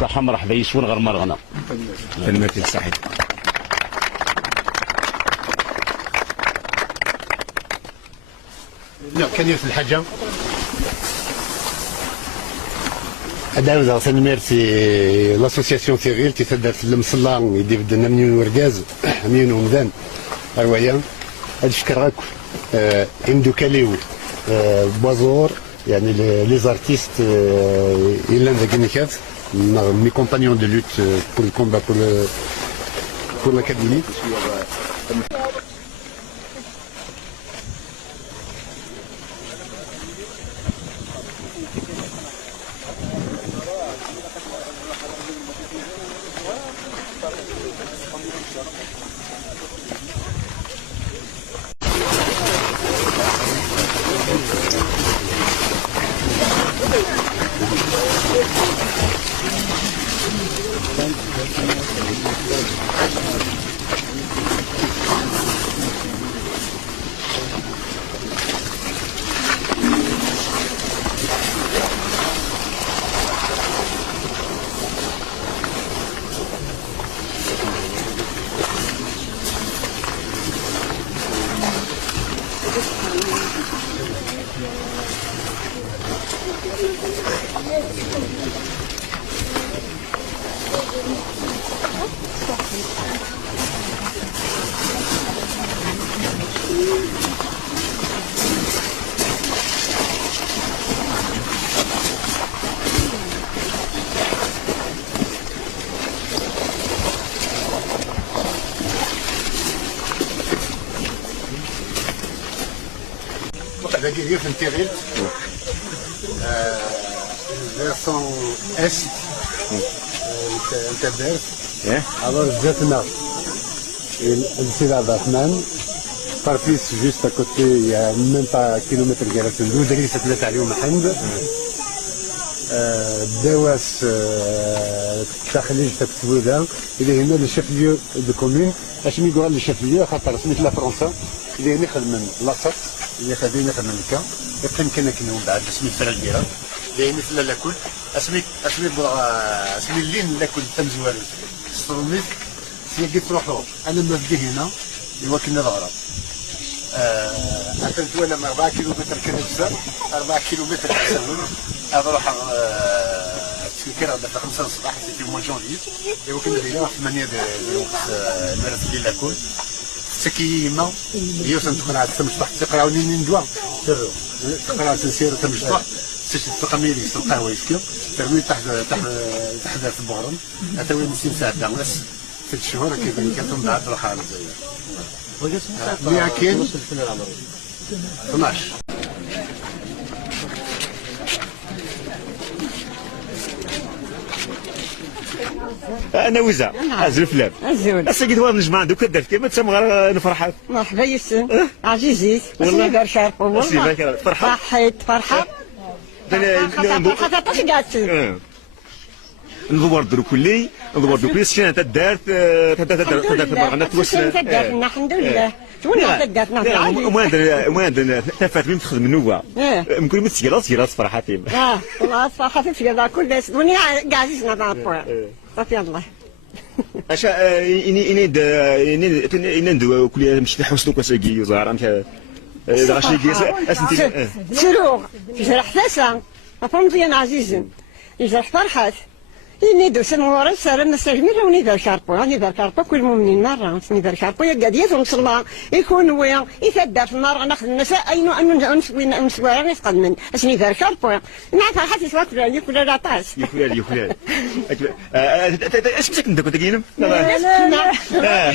صحة مرحبا يسون غير مرغنا المثل صحيح. لا كان في الحاجة هذا سنميرسي لاسوسياسيون سيريل تسدر في المصلى يدير بدنا مليون وركاز مليون ومدان روايا هاد الشكر عندو كاليو بازور يعني لي زارتيست إلا ذاك مي كومبانيون دو لوت بور الكومبا بور لاكاديمي. هذاك في التيريل فيرسون اس نتا دارت الوغ زاتنا السيد عبد الرحمن بارفيس جوست اكوتي يا ميم با كيلومتر كاع سندو دريسه ثلاثه عليهم محمد دواس تخليج تكتبودا الى هنا لو شيف ليو دو كومون اش مي يقول لو شيف ليو خاطر سميت لا فرنسا اللي هنا خدم لاصق اللي خدينا خدم الكا يمكن كنا كنهم بعد اسمي فرقيره اللي هنا فلا لاكل اسمي اللين لاكل تمزوار ستروميت سي تروحوا انا ما بدي هنا اللي كنا ظهرا أكلت ولا 4 كيلومتر كنفسه 4 كيلومتر كنسوي أروح تفكر هذا 5 الصباح في مون جونفي إوا كنا دايرين 8 د الوقت المرات اللي لاكل سكي يما هي تنقرا تمشطح تقراوني ندوا تقرا تنسير تمشطح تشد القميري القهوه يسكر ترمي تحت البغرم أتوي نسيم ساعه ناس 6 شهور كيف كنتم بعد راح على الجزائر لكن 12 انا وزع ازل فلان ازول السيد هو نجمع دوك درت كيما تسمى غير نفرحات مرحبا يسن عزيزي والله دار شارق والله فرحه فرحه فرحه طاش ندور كلي شنو تدارت معنا توسل تدارنا الحمد لله شونا تدارنا موان تفات من تخدم نوا ممكن متسيراس فرحتي والله فرحتي في هذا كل دنيا عزيزنا مع صافي الله اشا إني كل مش حسنو كساقي زهر انت غاشي جيس اسنتي سروغ جرح ثاسا فهمتي عزيزا يجرح فرحات ينيدو سنورا سارة نستجمل روني ذا شاربو راني ذا شاربو كل مؤمنين مرة سني ذا شاربو يقعد يثم صلاة يكون ويا يثدر في النار ناخذ النساء أينو أنو نسوي راني يفقد من سني ذا شاربو مع فرحة يسوى ياكل راطاس ياكل اش مسك انت كنت قايلم؟ لا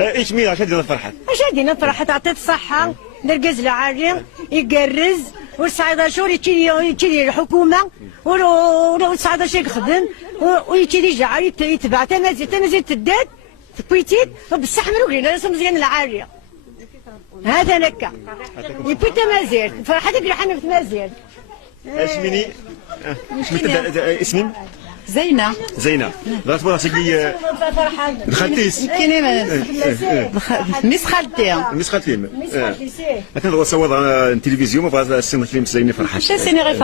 ايش مين عشان دينا فرحة؟ عشان دينا فرحة تعطيت الصحة نرقز العالي يقرز والسعادة شهور يتشري الحكومة والسعادة شهور يخدم ويتشري جعل يتبع تمازيل تداد بويتيت بصح مروقين لازم مزيان العالية هذا لك يبوي تمازيل فرحتك رحنا في تمازيل اسميني اسمي زينة لا تبغى سيكي خالتيس كاينين ميس خالتي أتنظر صوّد التلفزيون وبغى السنة كلمة زينة فرحة سيني غير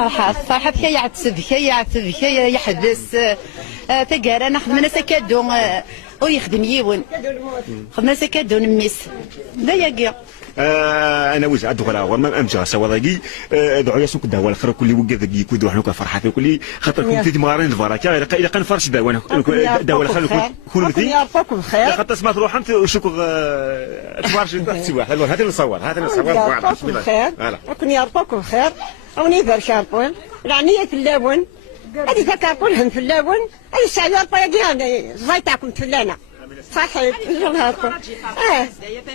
فرحة كي يعتسب كي يحدث تقال انا خدمنا سكادو ويخدم يون خدمنا سكادو نميس لا ياكي انا وجه ادخل ما امشي سوا ضاقي دعوا يسوق دهوا الاخر كل وقت ذاك يكون روحنا كفرحه كل خاطر كنت تمارين الفراكه الى كان فرش دهوا دهوا الاخر كل مثي خاطر اسمع روح انت وشكر تفرش تحت واحد هذا نصور بسم الله كون يعرفوكم خير اوني برشاربون العنيه في اللون هذه تكاكلهم في اللون اي السعيار باقي زيتاكم فلانه صحيح نهاركم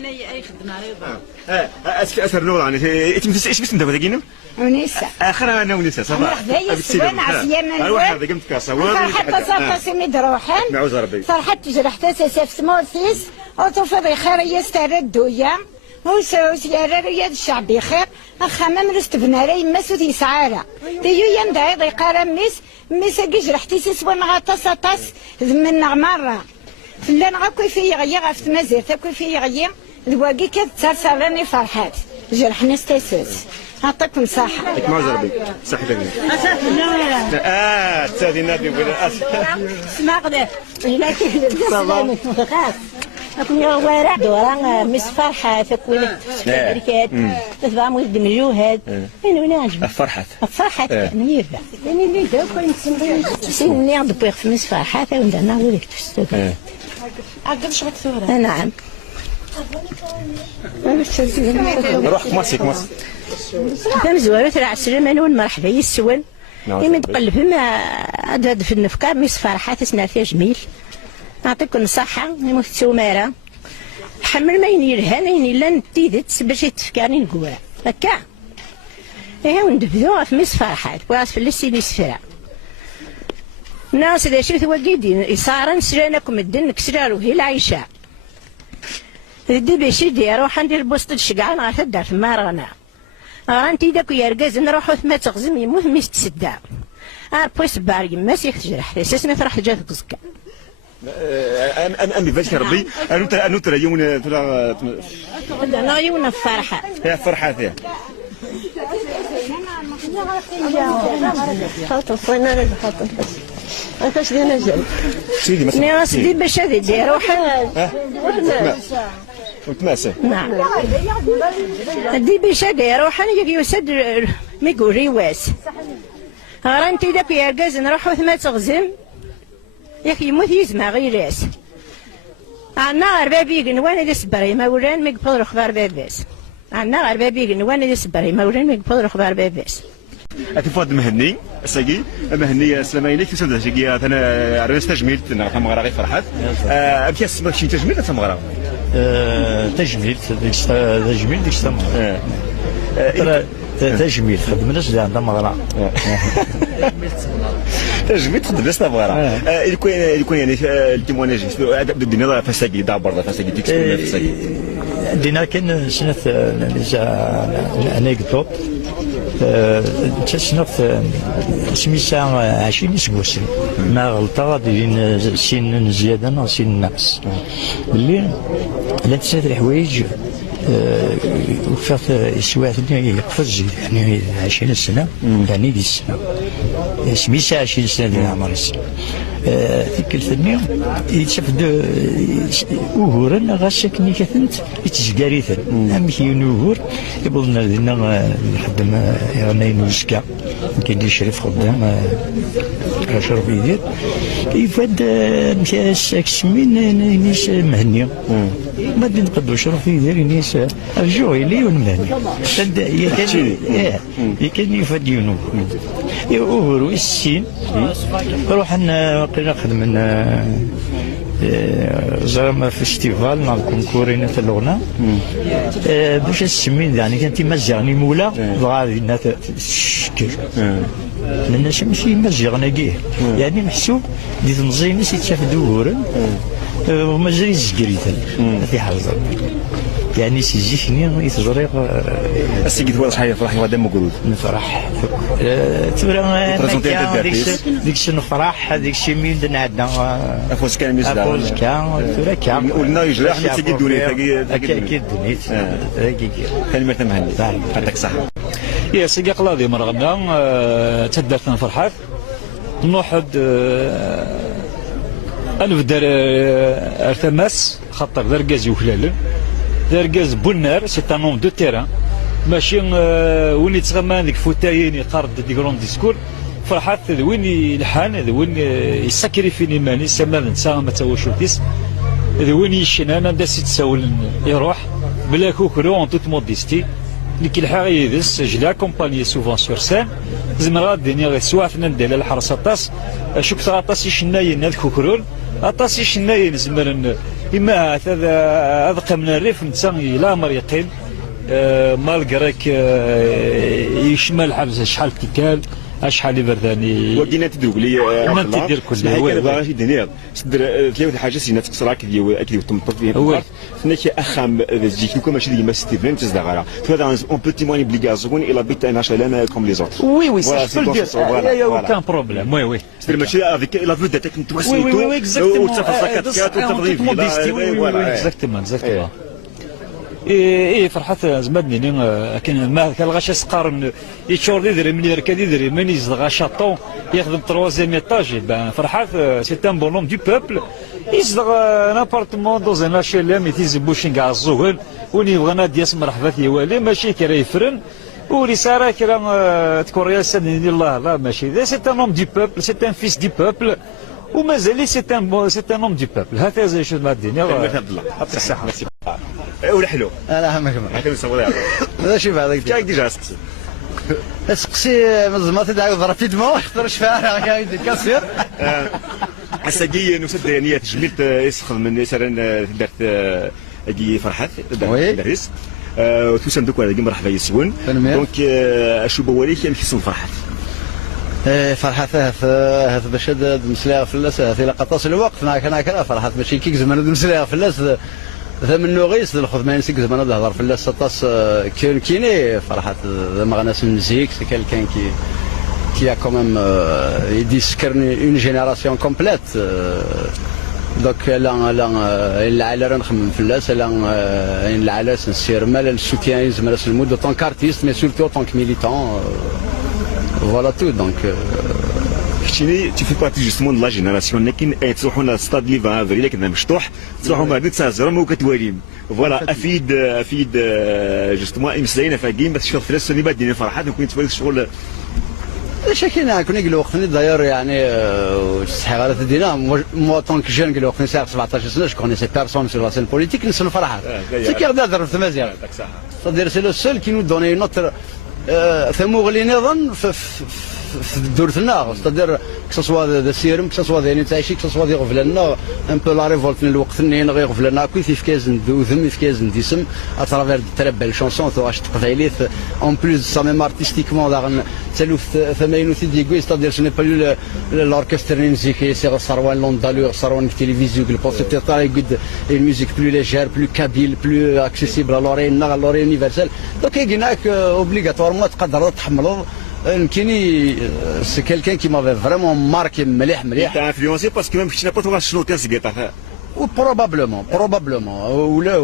اي خدمه اسر نور يعني ايش اسم دابا داكينم ونيسه اخر انا ونيسه صباح سوان عسيامه واحد قمت كاسه حتى صار قسمي دروحان نعوز ربي صرحت جرحت سيف سموثيس وتوفي خير يستردوا يا وسيارة يد الشعبي خير أخمم رستبنا ري مسوتي سعارة تيو يندعي ضي قارم ميس جرحتي سوان غطاس طاس من مرة فلان غاكوي في غيا غافت مازير تاكوي في غيا الواقي كتصرصرني فرحات جرحنا استيسوس نعطيكم صحة ياك معوز ربي صحتك تسادي نادي ولا اسمع غدا لا كيف أكون ورا دوران مس فرحة تكوين شركات تفهم ولد مجوهد أنا وناجم فرحة نيفا يعني اللي دا كوين سني عند في مس فرحة وندنا ولد تستوعب عقد شو بتصورة نعم روح ماسك فهم زوارو ترى عسر منون مرحبا يسون يمين تقلبهم عاد في النفقة مس فرحة تسنا فيها جميل نعطيكم الصحة يموت سومارة حمل ما ينيرهن إلا نتيدت باش يتفكرني نقول هكا إيه وندبدو في مس فرحات واس في اللسي سفرة الناس إذا شفت وقيدين إصارا سرانكم الدن كسرارو هي العيشة الدبي شدي أروح ندير بوسط الشقعان غير تدار في مارغنا غانتي داك يرقاز نروحو ثما تغزم يموت ميس تسدا بويس باري ماس يخرج اساس ما تروح جات قزكا أنا فاش ربي أنا ترى يوم ترى أنا يوم الفرحة هي فرحة فيها خاطر فينا خاطر أنت شدي نزل سيدي مثلا ناس دي باش هذي دير روحها وتماسة نعم دي باش هذي روحها يجي يسد ميقول رواس غرانتي داك يرقاز نروحو ثما تغزم ياك يموت يزمع غير راس عنا غير بابي نوانا دي سبري ما وران ما يقبض اخبار باباس عنا غير بابي نوانا دي سبري ما وران ما يقبض اخبار باباس اتفاد مهني ساقي مهني سلامايلك تسند شي انا عرفت تجميل ثم غير فرحات امكياس شي تجميل ثم غير تجميل ديك تجميل خدمناش اللي عندها مغرى تجميل تخدم ناس مغرى يكون يعني التيموناج بدينا فساقي دا برضه فساقي ديك فساقي عندنا كان سنة انيكدوت سنة سميتها 20 سكوسي ما غلطة غادي سن زيادة سن نقص باللي لا تنسى الحوايج وفات سواتني يقفز يعني 20 سنة يعني دي السنة سميتها 20 سنة ديال عمر السنة تلك الفنية يتشفد أهورا غاسكني كثنت يتجاريثا أم كيون أهور يبغلنا لنا نخدم غناين وسكا كاين شريف خدام شرف يدير يفاد مشى سمين نيس مهنية ما بدي نقدروا شرف يدير نيس الجوع لي ونمهني كان يفاد يونو أهور والسين روح نخدم زعما فيستيفال مع الكونكورين تاع الغناء باش السمين يعني كانت مزيغني مولا غادي تشكل لان ماشي مزيغنا كيه يعني محسوب دي تنزين يتشاف دورا ومازال يزكريتها في حاجه يعني سيجيني يتزريق السيد هو صحيح فرح غدا مقرود نفرح تورا ديك الشيء نفرح هذيك الشيء مين عندنا افوس كان مزال افوس كان تورا كان ولنا يجري حنا تيجي دوني اكيد دونيت كلمه مهني يعطيك الصحه يا سيدي قلاضي مرغنا تدرتنا فرحات نوحد انا بدار ارتماس خاطر دركاز يوكلال دركاز بونار سي ان نوم دو تيران ماشي وين يتغمى ديك فوتايين يقارد دي كرون ديسكور فرحات وين يلحان وين يسكريفيني ماني سما نتا ما تواشوتيس وين يشنان دا سي تساول يروح بلا كوكرو اون توت موديستي اللي كيلحق يدس جلا كومباني سوفون سور سان زمرا الدنيا سواعتنا ندير الحرس اطاس شوك ترى اطاس يشناين هذ كوكرول اطاس يشناين زمر اما هذا قمنا الريف نتا لا مر يقيم مالغريك يشمل حبس شحال تيكال شحال برداني ودينا تدوق لي ما تدير كلها وي باغي دينير صدر ثلاث الحاجات سينا تكسراك ديال اكيد تمطط فيها فناك اخام زيك كوم ماشي ديما ستيفن تزدغرا هذا اون بو تيموني بلي غازون الى بيت ان HLM كوم لي زوت وي وي سي بو دير يا اوكان بروبليم وي وي صدر ماشي افيك لا فو داتك نتوسيتو وي وي اكزاكتومون وتفرص كات وتفضي وي اكزاكتومون اكزاكتومون ايه فرحت زمدني كان ما كان غاش سقارن يتشور ديدري من يركد يدري من يزدغ شاطون يخدم 3 ايطاج فرحت سي ان بون نوم دو بوبل يزدغ ان ابارتمون دوز ان HLM يتيز بوشينغ على الزوغل وين يبغى دياس مرحبا يوالي ماشي كرا يفرن ولي سارا كرا تكوريا سنين الله لا ماشي سي ان نوم دو بوبل سي ان فيس دو بوبل ومازال سي ان نوم دو بوبل هذا زي شو ما الدنيا عبد الله يعطيك الصحه ولا حلو انا همك هكا نصور هذا شي بعد جاك ديجا سقسي اسقسي مزمات داعي رابيدمون يقدر شفاها كاين كاسير اساكي نسد نيه تجميل يسخن من مثلا درت اجي فرحات درس توسم دوك هذا مرحبا يسون دونك اشو بوريك كاين كيسون فرحات فرحات هذا باش مسلاها فلاس هذه لقطاس الوقت كان فرحات ماشي كيك زمان مسلاها فلاس ثمن نوغيس الخذ ما ينسيك زمان هضر في اللاس طاس كيني فرحات ما غناس مزيك سي كالكان كي ا كوميم يديسكرني اون جينيراسيون كومبليت دوك لا على نخمم في اللاس لا العلاس نسير مال السوتيان يزمر المود دو طونك ارتيست مي سورتو طونك ميليتون فوالا تو دونك كشتيني تي في بارتي جوستمون لا جينيراسيون لكن تروحوا للستاد لي 20 افريل لكن مشطوح تروحوا ما بين تسازرم وكتواليم فوالا افيد جوستمون مسلاينا فاقين بس شوف فلاس اللي بعد فرحات وكنت تولي الشغل شاكينا كنا قلوا وقتني داير يعني صحيح غير تدينا مو طونك جون قلوا وقتني ساعه 17 سنه جو كونيسي بيرسون سور لا سين بوليتيك نسن فرحات سي كي غدا في مزيان صدير سي لو سول كي نو دوني نوتر ثمو غلي نظن في دورتنا ستادير كسوا ذا سيرم كسوا ذا نتايشي كسوا ذا غفلنا ان بو لا ريفولت الوقت نين غير غفلنا كوي في كازن دوذم في كازن ديسم اترافير تري بيل شونسون تواش تقبايليت اون بلوس سا ميم ارتستيكمون داغن تلوث ثمانين ديغوي ستادير سو ني با لوركستر ميوزيكي سي سروان لوندالور سروان تيليفزيون كل بوست تاع يقد الميوزيك بلو ليجير بلو كابيل بلو اكسيسيبل لورين يونيفرسال دونك هناك اوبليغاتوارمون تقدر تحملوا كايني سي كيلكان كي مافي فريمون ماركي مليح تاع انفلونسي باسكو ميم كنت نابورت شنو كان سيغيتا بروبابلومون ولا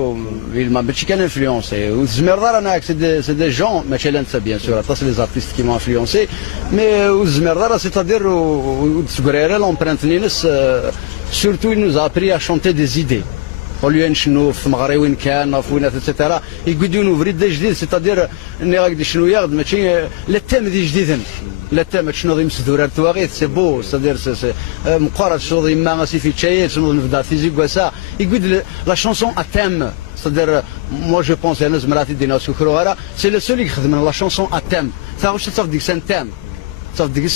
ما ماشي كان انفلونسي والزمير دار انا سي دي جون ماشي انت بيان سور تصل لي زارتيست كي مون انفلونسي مي والزمير دار سيتادير تسكريرا لومبرانت نينس سورتو il nous a appris à chanter des idées وليان شنو في مغري وين كان في وين اتسيتيرا يقعدوا نوفري دي جديد سيتادير اني غادي شنو ياخذ ماشي لا تام دي جديد لا تام شنو غي مسدور التواغيث سي بو سيتادير مقارنه شنو غي ما سي في تشاي شنو نبدا فيزيك وسا يقعد لا شونسون اتام سيتادير مو جو بونس انا زمراتي دينا سكروغارا سي لو سول يخدم لا شونسون اتام تعرف تصف ديك سان تام تصف ديك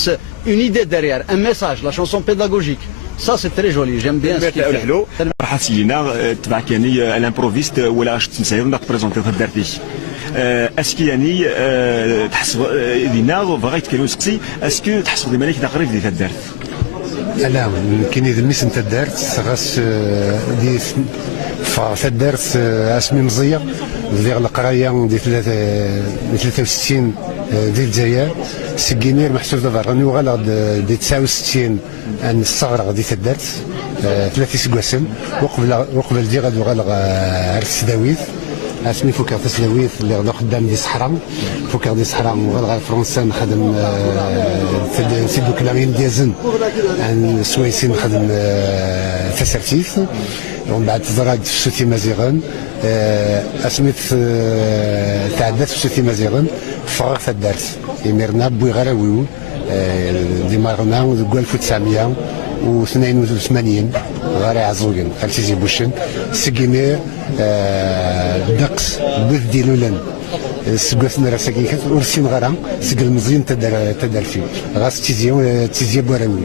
اون ايدي ديريير ان ميساج لا شونسون بيداغوجيك Ça c'est très joli, j'aime bien ce qu'il fait. الحلو فرحات لينا تبع كاني الامبروفيست ولا اش تنسايو نقدر بريزونتي في دارتيش اسكي يعني تحسب لينا بغيت كانوا نسقسي اسكو تحسب ديما لك تقريب ديال الدارت لا كاين يدميس انت الدارت غاس دي فالدارت اسمي مزيه ديال القرايه ديال 63 ديال الجزائر سكينير محسوب دابا راني وغالا ديال 69 ان الصغر غادي تدارت 3 سكواسم وقبل دي غادي وغالا عرس داويد اسمي فكر تسلويت اللي غدا خدام دي الصحراء فكر دي الصحراء وغدا فرنسا نخدم سيدو كلامين ديزن عن سويسي نخدم تسرتيف ومن بعد تزرعت في سوتي مازيغان اسميت تعدات في سوتي مازيغان فراغ الدرس يمرنا بوي غراويو ديمارنا قول 1982 غاري عزوين خالتي بوشن سكينير دقس بوذ ديلولن سكوثنا راسكي كات ورسين غرا سكل مزيان تدار فيه غاس تيزيا بوراوي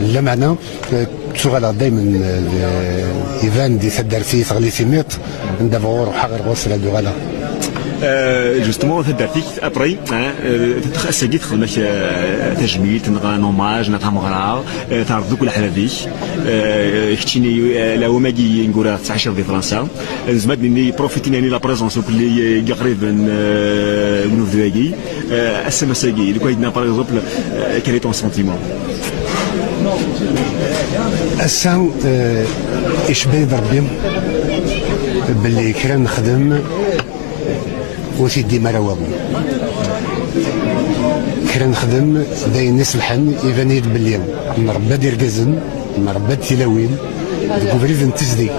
لا معنى تشغل دائما ايفان دي تدار فيه تغلي سيميط ندافور وحاغر غوصل هادو غالا جوستومون تدارتيك ابري تخسكي تخدمك تجميل تنغا نوماج نتاع مغرا تعرض كل حلاليك كتشيني لو ماجي نقول 19 في فرنسا زمدني بروفيتيني لا بريزونس كل قريبا من فيغي اسمساكي لو كاين باغ اكزومبل كالي طون سونتيمون الساعة ايش بيد ربي باللي كرا نخدم وسيدي مراوغ كرا نخدم داين ناس الحن يفانيد بالليل نربى دير كازن نربى تلاوين دكوفريد نتزدي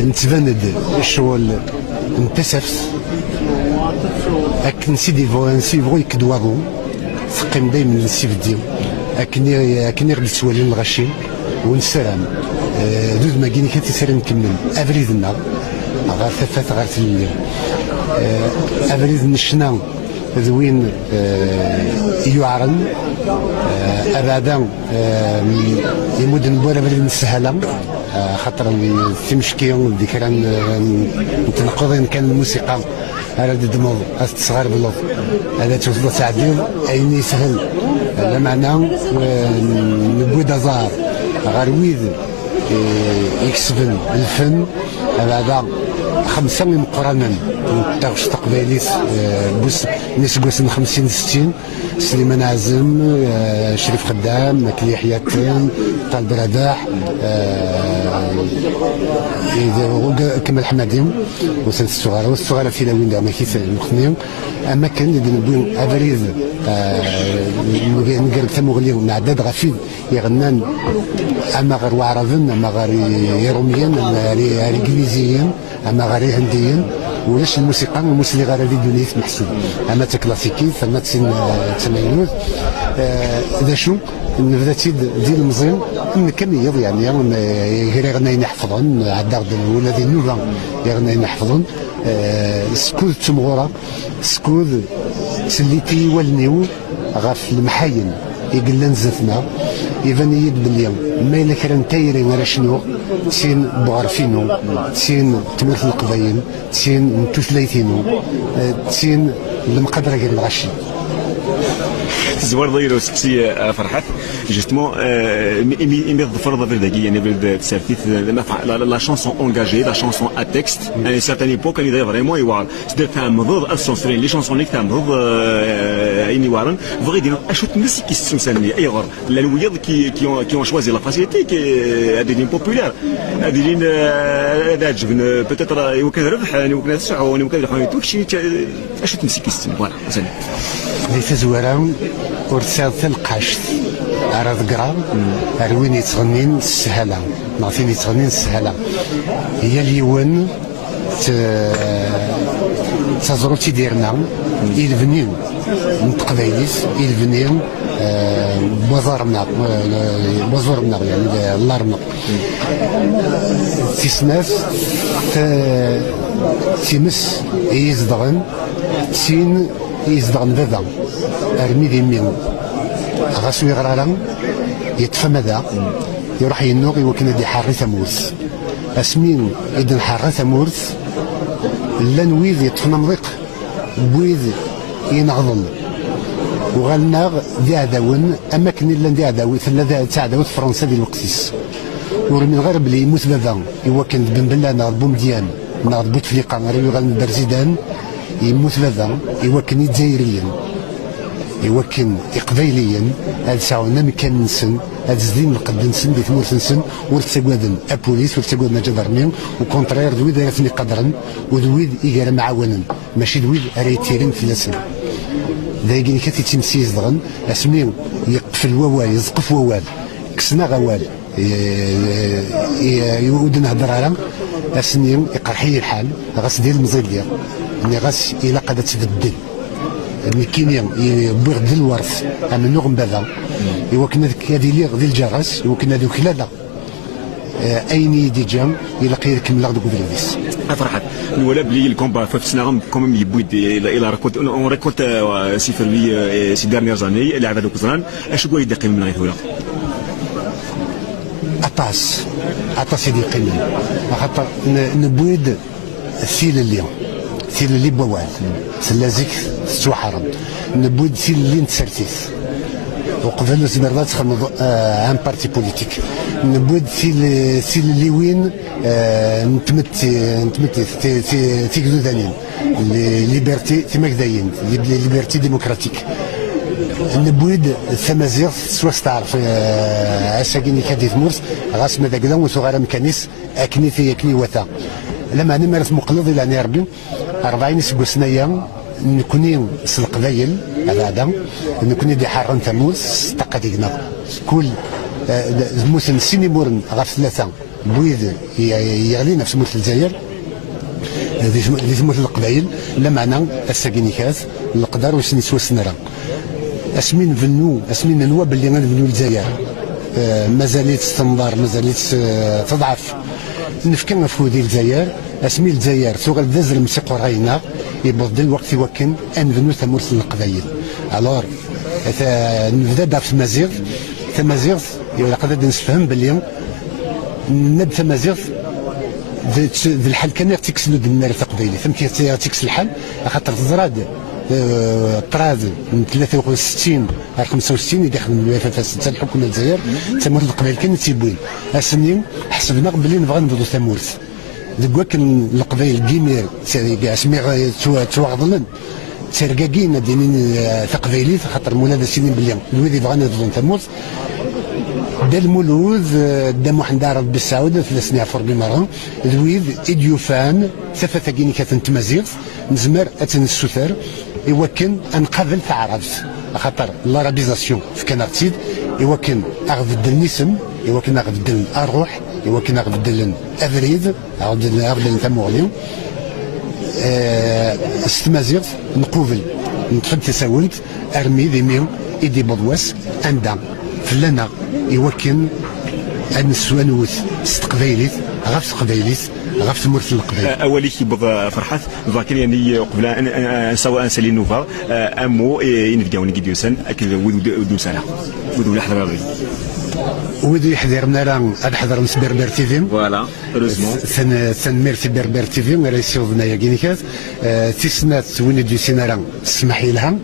نتباند الشغل نتسفس اكن سيدي نسيفو يكدواغو تقيم دايما السيف ديال اكني غير سوالين الغشي ونسلام دوز ما كاين كتسير نكمل افريدنا غير ثفات غير الليل افريد نشنا ذوين يعرن ابدا يمدن بورا افريد نسهلا خاطر تمشكي ذكرا نتنقضين كان الموسيقى على دموع الصغار باللوط هذا توصل تعديل اين يسهل لا معنى نبوي زار غير يكسبن الفن هذا 5 مقرانا تاغش تقبيليس بوس ناس قوسن 50 60 سليمان عزم شريف خدام مكلي حياتين طالب رباح كمال حمادي وسنت الصغار في لاوين دا ما كيف المخنيو اما كان اللي نبوي افريز نقرب ثمغلي ونعداد غفيد يغنان اما غير وعربن اما غير يروميين اما غير انجليزيين اما غير هنديين ولاش الموسيقى اللي غير اللي دونيت محسوب اما كلاسيكي فما تسين تميز ذا شو نبدا ديال المزيان نكمل يعني غير غنى نحفظون عدا ولا دي نوفا غنى نحفظون سكوت تمغوره سكوت سليتي والنيو غاف المحاين يقلن زفنا يفانيد باليوم ما الا كان تايري ولا شنو تسين بغرفينو تسين تموت القبايل تسين نتوثليتينو تسين المقدره ديال الغشي زوار ضيرو سكسي فرحات جوستمون مي فرض فرداكي يعني برد تسافيت لا شانسون اونجاجي لا شانسون ا تكست ان سيرتان ايبوك اللي فريمون يوار تقدر تعمل ضد السونسرين لي شانسون اللي تعمل ضد ايني وارن بغي دير اشو تمسي كي تسمسني اي غير الويض كي اون شوازي لا فاسيليتي كي دي بوبولار دي هذا عجبن بوتيتر يمكن ربح يمكن تسعه يمكن يحاول توكشي اشو تمسي كي تسمى فوالا اللي تزوراون ورسال تلقاشت عرض قرار اروين يتغنين السهله نعطين يتغنين السهله هي اليوان تزروتي ديرنا يلفنين من تقبايليس يلفنين بوزارنا يعني اللارنا تيسناس تيمس يزدغن تين يزدغن بابا ارمي دي مين غاسو يغرارا يتفهم هذا يروح ينوغ يوكن دي حاري ثمورث اسمين اذا حاري ثمورث لا نويذ يطفنا مضيق بويذ ينعظم وغالنا دي عداون اما كن الا دي عداوي ثلاثه تاع عداوت فرنسا ديال الوقتيس ورمي غير بلي يموت بابا يوكن بن بلا ناض بومديان ناض بوتفليقه غير يغال برزيدان يموت بابا يوكن جزائريا يوكن قبيليا هاد ساعونا مكان نسن هاد الزين القد نسن دي ثمور نسن ورتساقوادن البوليس ورتساقوادن جدرنيون وكونترير دويد راتني قدرن ودويد إيجار معاونن ماشي دويد ريتيرن في لسن ذايقين كاتي تمسيز دغن اسمي يقفل ووال يزقف ووال كسنا غوال يود نهضر على اسني يقرحي الحال غاس ديال المزيد ديال اني غاس الى قد تبدل مي كاين يبغض الورث اما نغم بابا ايوا كنا هذه لي غدي الجرس ايوا كنا دوك لا ايني دي جام الى قيل كمل دوك فيليس فرحت ولا بلي الكومبا في سنغام كوم يبويد الى ريكولت اون ريكولت سيفر لي سي ديرنيير زاني لعب هذوك الزران اش قول يدقي من غير ولا عطاس يدي قيمة خاطر نبويد ثيل اللي بوال سلازيك ستوحرم نبويد ثيل اللي نتسرتيث وقبل زمرات خمض ان بارتي بوليتيك نبويد ثيل اللي وين نتمت في كذودانين ليبرتي في مكداين ليبرتي ديمقراطيك نبويد ثمازيغ سوا تعرف اساكيني كادي مورس غاس ماذا كذا وصغار مكانيس اكني في اكني وثا لما انا مارس مقلض الى اني ربي 40 سنايا نكوني القبايل هذا نكوني دي حارن تموس تقدينا كل موسن سيني مورن غاف ثلاثه بويد يغلي نفس موت الجزائر ذي ثموت القبايل لا معنى الساكينيكات القدر وسني سوا سنرا اسمين نوا باللي غنبنيو الجزائر مازالت تستنظر مازالت تضعف نفكر مفهودي الجزائر اسمي الجزائر سوغل دازر مسيق راينا يبدل الوقت يوكن انفنو ثمورس القبايل الور نبدا في تمازيغ يلا قد نفهم باللي نبدا تمازيغ ذي الحل كان تكسلو النار القبايلي فهمتي تكسل الحل خاطر تزراد طراز من 63 ل 65 يدخل من الوفاه الحكومه الجزائر تمر القبائل كان تيبوين اسنين حسبنا بلي نبغى نبدو ثمورس دكوكن القبائل كيمير كاع سمي تواغضلن ترقاقين دينين ثقبيلي خاطر مولانا سنين بلي الويدي بغانا نبدو ثمورس دا المولوذ دا محمد ربي السعود ثلاث فرق مرة الويد إديوفان ثلاثة كيني كاتن تمازيغ نزمر أتن السوثر يوكن أنقابل تعرف خاطر لارابيزاسيون في كنارتيد يوكن أغفد النسم يوكن أغفد الروح يوكن أغفد الأفريد أغفد ثموغليون استمازيغ نقوبل نتفد تساولت أرمي ذي إيدي بضواس أندا فلنا يوكن أن السوانوث استقبيليت غاف تقبيليت غاف تمرت القبيل اولي كيبض فرحات لكن يعني قبل ان سواء سالي نوفا امو ينفقاون كيديوسان اكل ودو سنه ودو يحضر غير ودو يحضر نرى نحضر نس بربر تيفي فوالا روزمون ثن ميرتي بربر تيفي راه يا كينيكات تيسنات وين دي سينارا تسمحي لها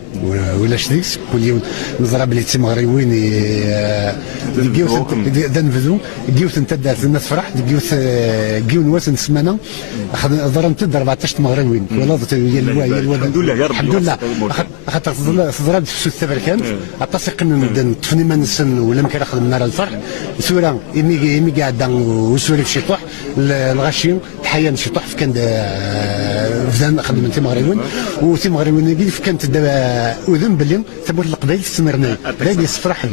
ولا شديكس كل يوم نضرب لي تيمغري وين دنفذو جيوت انت دارت الناس فرح جيو نواس نسمانا ضربت 14 مغري وين ولا الحمد لله يا رب الحمد لله خاطر ضربت في السوق الثبركان عطاسق تفني ما نسن ولا ما كناخذ من نار الفرح سورة يمي قاعد وسوري في شطوح الغاشي تحيا شطوح في كان فدان خدم انت مغربيين وتي مغربيين كيف كانت اذن باللي تبوت القبائل تسمرنا باقي فرح